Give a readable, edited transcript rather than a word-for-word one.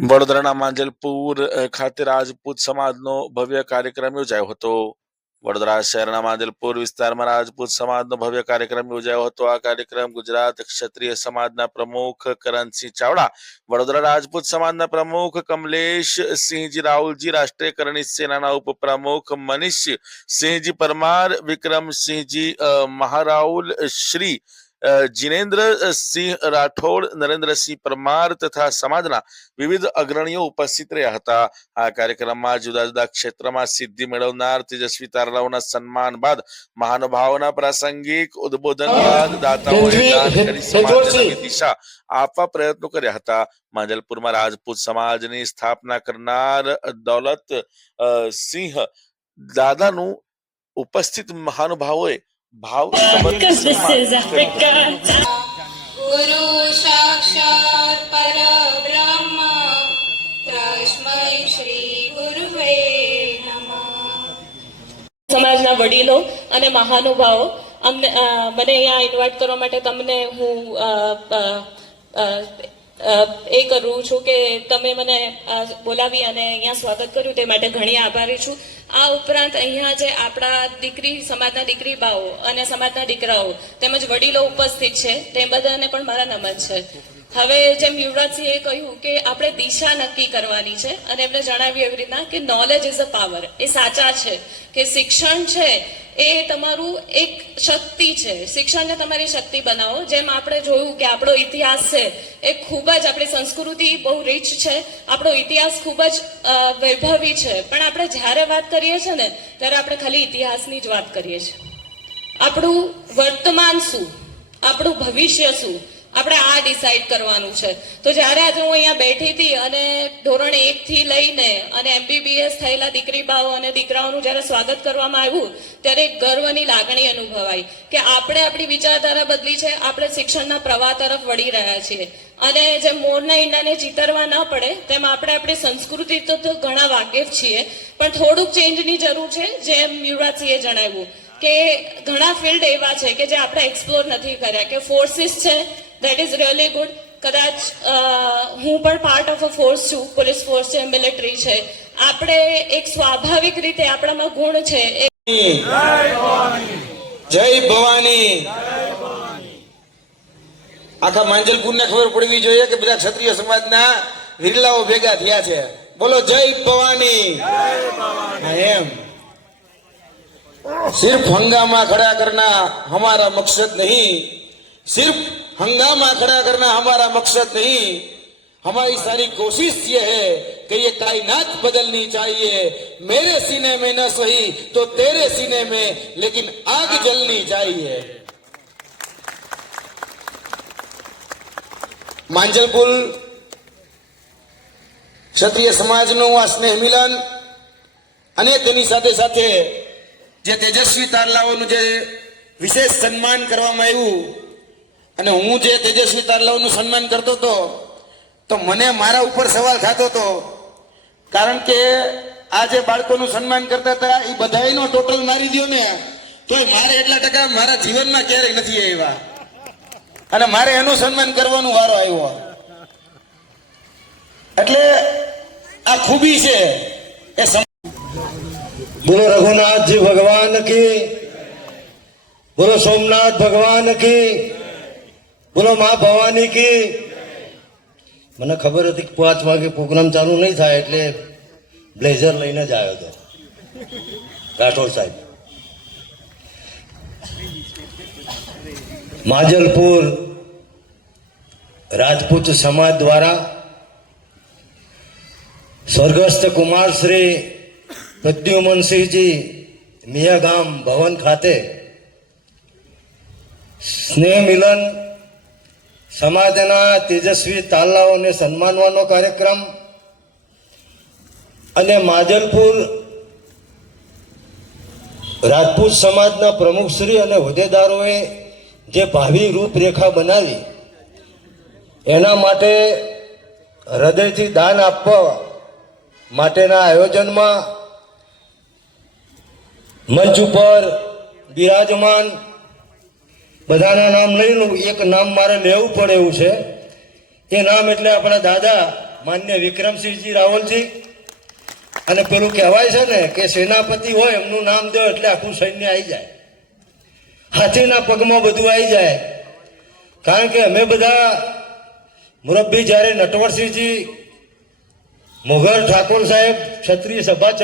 વડોદરાના માંજલપુર ખાતે રાજપૂત સમાજનો ભવ્ય કાર્યક્રમ યોજાયો હતો. વડોદરા શહેરના માંજલપુર વિસ્તારમાં રાજપૂત સમાજનો ભવ્ય કાર્યક્રમ યોજાયો હતો. આ કાર્યક્રમ ગુજરાત ક્ષત્રિય સમાજના પ્રમુખ કરણસિંહ ચાવડા, વડોદરા રાજપૂત સમાજના પ્રમુખ કમલેશ સિંહજી રાहुलજી, રાષ્ટ્રીય કરણી સેનાના ઉપપ્રમુખ મનીષ સિંહજી પરમાર, વિક્રમસિંહજી મહારાઉલ, શ્રી जिनेन्द्र सिंह राठौड़, नरेन्द्रसिंह परमार तथा समाजना विविध अग्रणीओ उपस्थित रह्या हता। आ कार्यक्रममां जुदा जुदा क्षेत्रमां सिद्धि मेळवनार तेजस्वी तारलाओना सन्मान बाद महानुभावोना प्रासंगिक उद्बोधन बाद दाताओए दान करी समाजने नवी दिशा आपवा प्रयत्नो कर्या हता। માંજલપુરમાં રાજપૂત સમાજની સ્થાપના કરનાર દौलत સિંહ દાદાનું ઉપસ્થિત મહાનુભાવોએ भाव गुरु साक्षात् परब्रह्म तस्मै श्री गुरुवे नमः। સમાજના વડીલો અને મહાનુભાવો અમને મને અહીંયા ઇન્વાઇટ કરવા માટે તમને હું એ કરું છું કે તમે મને બોલાવી અને અહીંયા સ્વાગત કર્યું તે માટે ઘણી આભારી છું। આ ઉપરાંત અહીંયા જે આપણા દીકરી સમાજના દીકરી બાઓ અને સમાજના દીકરાઓ તેમજ વડીલો ઉપસ્થિત છે તે બધાને પણ મારા નમન છે। હવે જેમ યુવરાજસિંહે કહ્યું કે આપણે દિશા નક્કી કરવાની છે અને એમને જણાવ્યું એવી રીતના કે નોલેજ ઇઝ અ પાવર। એ સાચા છે કે શિક્ષણ છે એ તમારું એક શક્તિ છે, શિક્ષણને તમારી શક્તિ બનાવો। જેમ આપણે જોયું કે આપણો ઇતિહાસ છે એ ખૂબ જ, આપણી સંસ્કૃતિ બહુ રીચ છે, આપણો ઇતિહાસ ખૂબ જ વૈભવી છે, પણ આપણે જ્યારે વાત કરીએ છીએ ને ત્યારે આપણે ખાલી ઇતિહાસની જ વાત કરીએ છીએ। આપણું વર્તમાન શું, આપણું ભવિષ્ય શું, આપણે આ ડિસાઈડ કરવાનું છે। તો જ્યારે આજે હું અહીંયા બેઠી હતી અને ધોરણ 1 થી લઈને અને MBBS થયેલા દીકરી બાઓ અને દીકરાઓનું જ્યારે સ્વાગત કરવામાં આવ્યું ત્યારે એક ગર્વની લાગણી અનુભવાઈ કે આપણે આપણી વિચારધારા બદલી છે, આપણે શિક્ષણના પ્રવાહ તરફ વળી રહ્યા છીએ। અને જેમ મોરના ઈંડાને ચીતરવા ન પડે તેમ આપણે આપણી સંસ્કૃતિ તો ઘણા વાકેફ છીએ, પણ થોડુંક ચેન્જની જરૂર છે। જેમ યુવરાજસિંહે જણાવ્યું કે ઘણા ફિલ્ડ એવા છે કે જે આપણે એક્સપ્લોર નથી કર્યા, કે ફોર્સિસ છે, દેટ ઇઝ રિયલી ગુડ। કદાચ હું પણ પાર્ટ ઓફ અ ફોર્સ છું, પોલીસ ફોર્સ છે, મિલિટરી છે। આપણે એક સ્વાભાવિક રીતે આપણામાં ગુણ છે। જય ભવાની। આખા માંજલપુરને ખબર પડવી જોઈએ કે બધા ક્ષત્રિય સમાજના વિરલાઓ ભેગા થયા છે। બોલો જય ભવાની। એમ सिर्फ हंगामा खड़ा करना हमारा मकसद नहीं, सिर्फ हंगामा खड़ा करना हमारा मकसद नहीं, हमारी सारी कोशिश ये है कि ये कायनात बदलनी चाहिए। मेरे सीने में न सही तो तेरे सीने में लेकिन आग जलनी चाहिए। માંજલપુર ક્ષત્રિય સમાજનું આ સ્નેહ મિલન અને તેની સાથે સાથે જે તેજસ્વી તારલાઓનું જે વિશેષ સન્માન કરવામાં આવ્યું, અને હું જે તેજસ્વી તારલાઓનું સન્માન કરતો હતો તો મને મારા ઉપર સવાલ થતો હતો, કારણ કે આ જે બાળકોનું સન્માન કરતા હતા એ બધાયનો ટોટલ મારી દો ને તોય મારે એટલા ટકા મારા જીવનમાં ક્યારેય નથી આવ્યા, અને મારે એનું સન્માન કરવાનો વારો આવ્યો। એટલે આ ખૂબી છે એ। बोलो रघुनाथ जी भगवान की, बोलो सोमनाथ भगवान की, बोलो माँ भवानी की। મને ખબર હતી કે 5 વાગે પ્રોગ્રામ ચાલુ નહીં થાય એટલે બ્લેઝર લઈને જ આવ્યો હતો રાઠોડ સાહેબ। માંજલપુર રાજપૂત સમાજ દ્વારા સ્વર્ગસ્થ કુમાર શ્રી પ્રદ્યુમનસિંહજી મિયાગામ ભવન ખાતે સ્નેહ મિલન સમાજના તેજસ્વી તારલાઓને સન્માનવાનો કાર્યક્રમ અને માંજલપુર રાજપૂત સમાજના પ્રમુખશ્રી અને હોદ્દેદારોએ જે ભાવિ રૂપરેખા બનાવી એના માટે હૃદયથી દાન આપવા માટેના આયોજનમાં મંચ ઉપર બિરાજમાન બધાના નામ લઈ લઉં, એક નામ મારે લેવું પડે એવું છે। એ નામ એટલે આપણા દાદા માન્ય વિક્રમસિંહજી રાવલજી, અને પેલું કહેવાય છે ને કે સેનાપતિ હોય એમનું નામ દો એટલે આખું સૈન્ય આવી જાય, હાથીના પગમાં બધું આવી જાય. કારણ કે અમે બધા મુરબ્બી જ્યારે નટવરસિંહજી, મોગલ ઠાકોર સાહેબ ક્ષત્રિય સભા